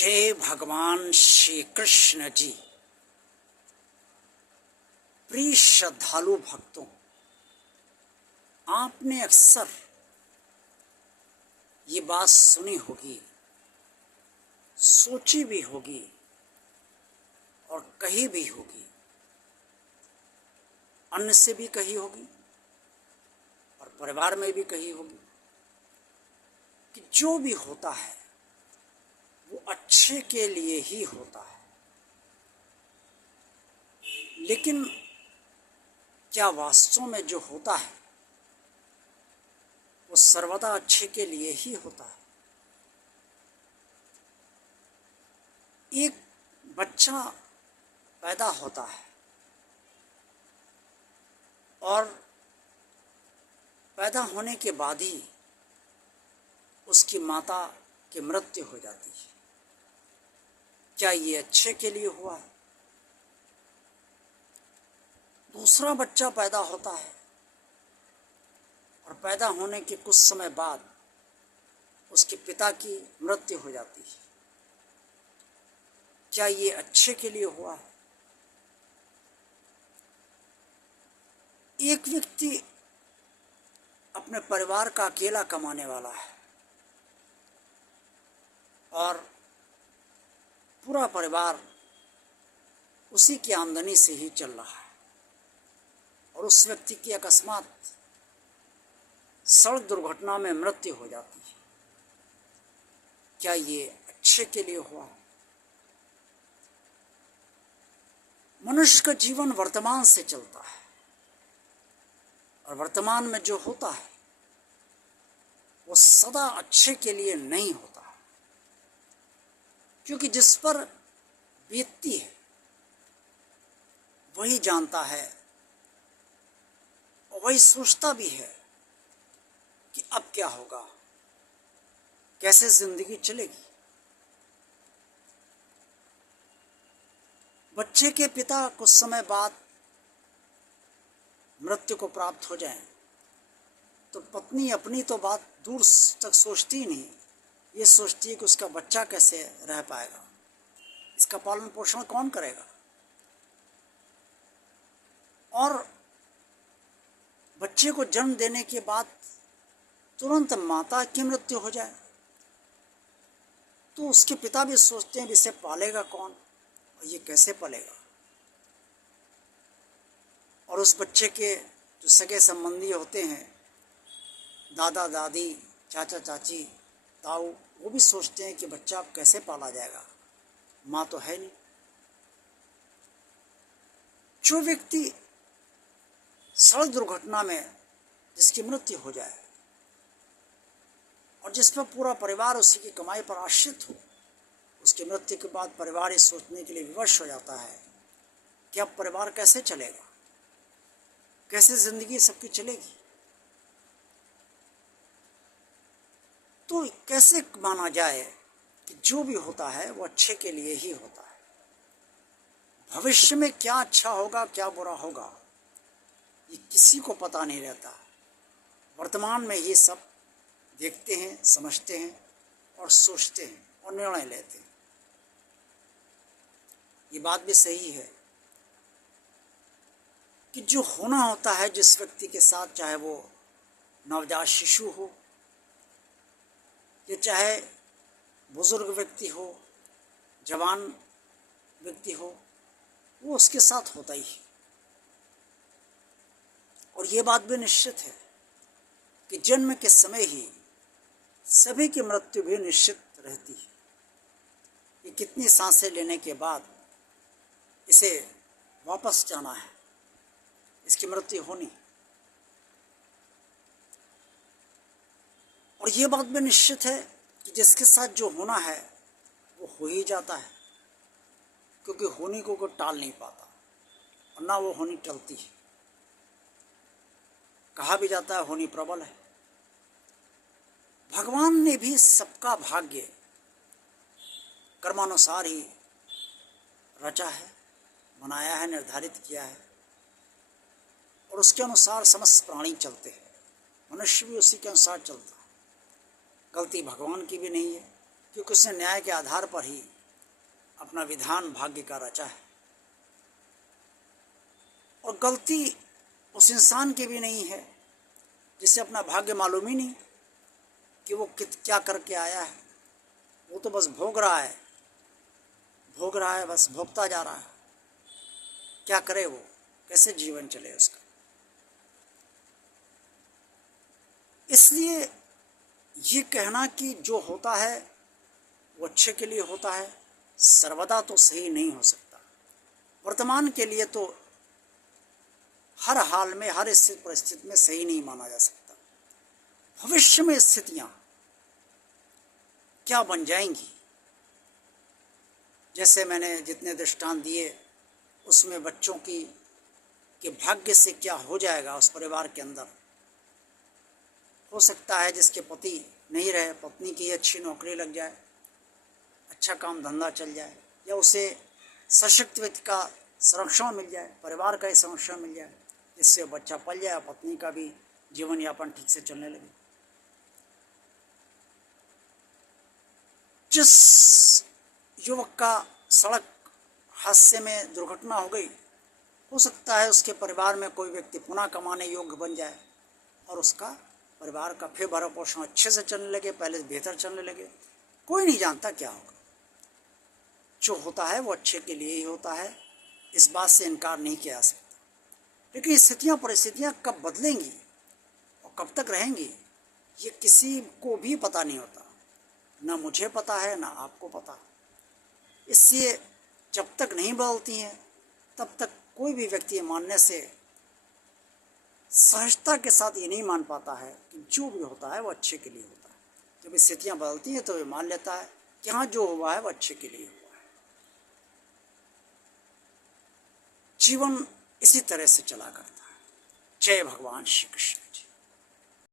जय भगवान श्री कृष्ण जी। प्रिय श्रद्धालु भक्तों, आपने अक्सर ये बात सुनी होगी, सोची भी होगी और कही भी होगी, अन्य से भी कही होगी और परिवार में भी कही होगी कि जो भी होता है वो अच्छे के लिए ही होता है। लेकिन क्या वास्तव में जो होता है वो सर्वदा अच्छे के लिए ही होता है? एक बच्चा पैदा होता है और पैदा होने के बाद ही उसकी माता की मृत्यु हो जाती है। क्या ये अच्छे के लिए हुआ है? दूसरा बच्चा पैदा होता है और पैदा होने के कुछ समय बाद उसके पिता की मृत्यु हो जाती है। क्या ये अच्छे के लिए हुआ है? एक व्यक्ति अपने परिवार का अकेला कमाने वाला है और पूरा परिवार उसी की आमदनी से ही चल रहा है और उस व्यक्ति की अकस्मात सड़क दुर्घटना में मृत्यु हो जाती है। क्या ये अच्छे के लिए हुआ? मनुष्य का जीवन वर्तमान से चलता है और वर्तमान में जो होता है वो सदा अच्छे के लिए नहीं होता, क्योंकि जिस पर बीतती है वही जानता है और वही सोचता भी है कि अब क्या होगा, कैसे जिंदगी चलेगी। बच्चे के पिता कुछ समय बाद मृत्यु को प्राप्त हो जाए तो पत्नी अपनी तो बात दूर तक सोचती ही नहीं, ये सोचती है कि उसका बच्चा कैसे रह पाएगा, इसका पालन पोषण कौन करेगा। और बच्चे को जन्म देने के बाद तुरंत माता की मृत्यु हो जाए तो उसके पिता भी सोचते हैं इसे पालेगा कौन और ये कैसे पलेगा। और उस बच्चे के जो सगे संबंधी होते हैं, दादा दादी, चाचा चाची, ताऊ, वो भी सोचते हैं कि बच्चा कैसे पाला जाएगा, माँ तो है नहीं। जो व्यक्ति सड़क दुर्घटना में जिसकी मृत्यु हो जाए और जिसमें पूरा परिवार उसी की कमाई पर आश्रित हो, उसकी मृत्यु के बाद परिवार ये सोचने के लिए विवश हो जाता है कि अब परिवार कैसे चलेगा, कैसे जिंदगी सबकी चलेगी। तो कैसे माना जाए कि जो भी होता है वो अच्छे के लिए ही होता है? भविष्य में क्या अच्छा होगा क्या बुरा होगा ये किसी को पता नहीं रहता। वर्तमान में ये सब देखते हैं, समझते हैं और सोचते हैं और निर्णय लेते हैं। ये बात भी सही है कि जो होना होता है जिस व्यक्ति के साथ, चाहे वो नवजात शिशु हो या चाहे बुजुर्ग व्यक्ति हो, जवान व्यक्ति हो, वो उसके साथ होता ही है। और ये बात भी निश्चित है कि जन्म के समय ही सभी की मृत्यु भी निश्चित रहती है। ये कितनी सांसें लेने के बाद इसे वापस जाना है, इसकी मृत्यु होनी। और ये बात भी निश्चित है कि जिसके साथ जो होना है वो हो ही जाता है, क्योंकि होनी को कोई टाल नहीं पाता और ना वो होनी टलती है। कहा भी जाता है होनी प्रबल है। भगवान ने भी सबका भाग्य कर्मानुसार ही रचा है, बनाया है, निर्धारित किया है और उसके अनुसार समस्त प्राणी चलते हैं। मनुष्य भी उसी के अनुसार चलता है। गलती भगवान की भी नहीं है क्योंकि उसने न्याय के आधार पर ही अपना विधान भाग्य का रचा है। और गलती उस इंसान की भी नहीं है जिसे अपना भाग्य मालूम ही नहीं कि वो क्या करके आया है। वो तो बस भोग रहा है, बस भोगता जा रहा है। क्या करे वो, कैसे जीवन चले उसका। इसलिए ये कहना कि जो होता है वो अच्छे के लिए होता है, सर्वदा तो सही नहीं हो सकता। वर्तमान के लिए तो हर हाल में, हर स्थिति परिस्थिति में सही नहीं माना जा सकता। भविष्य में स्थितियां क्या बन जाएंगी, जैसे मैंने जितने दृष्टांत दिए उसमें बच्चों की कि भाग्य से क्या हो जाएगा उस परिवार के अंदर। हो सकता है जिसके पति नहीं रहे, पत्नी की अच्छी नौकरी लग जाए, अच्छा काम धंधा चल जाए, या उसे सशक्त व्यक्ति का संरक्षण मिल जाए, परिवार का ही संरक्षण मिल जाए, जिससे बच्चा पल जाए, पत्नी का भी जीवन यापन ठीक से चलने लगे। जिस युवक का सड़क हादसे में दुर्घटना हो गई, हो सकता है उसके परिवार में कोई व्यक्ति पुनः कमाने योग्य बन जाए और उसका परिवार का फिर भरण पोषण अच्छे से चलने लगे, पहले से बेहतर चलने लगे। कोई नहीं जानता क्या होगा। जो होता है वो अच्छे के लिए ही होता है, इस बात से इनकार नहीं किया जा सकता। लेकिन स्थितियाँ परिस्थितियाँ कब बदलेंगी और कब तक रहेंगी ये किसी को भी पता नहीं होता, ना मुझे पता है ना आपको पता। इसलिए जब तक नहीं बदलती हैं तब तक कोई भी व्यक्ति मानने से सहजता के साथ ये नहीं मान पाता है कि जो भी होता है वो अच्छे के लिए होता है। जब स्थितियाँ बदलती हैं तो ये मान लेता है कि हाँ जो हुआ है वो अच्छे के लिए हुआ है। जीवन इसी तरह से चला करता है। जय भगवान श्री कृष्ण जी।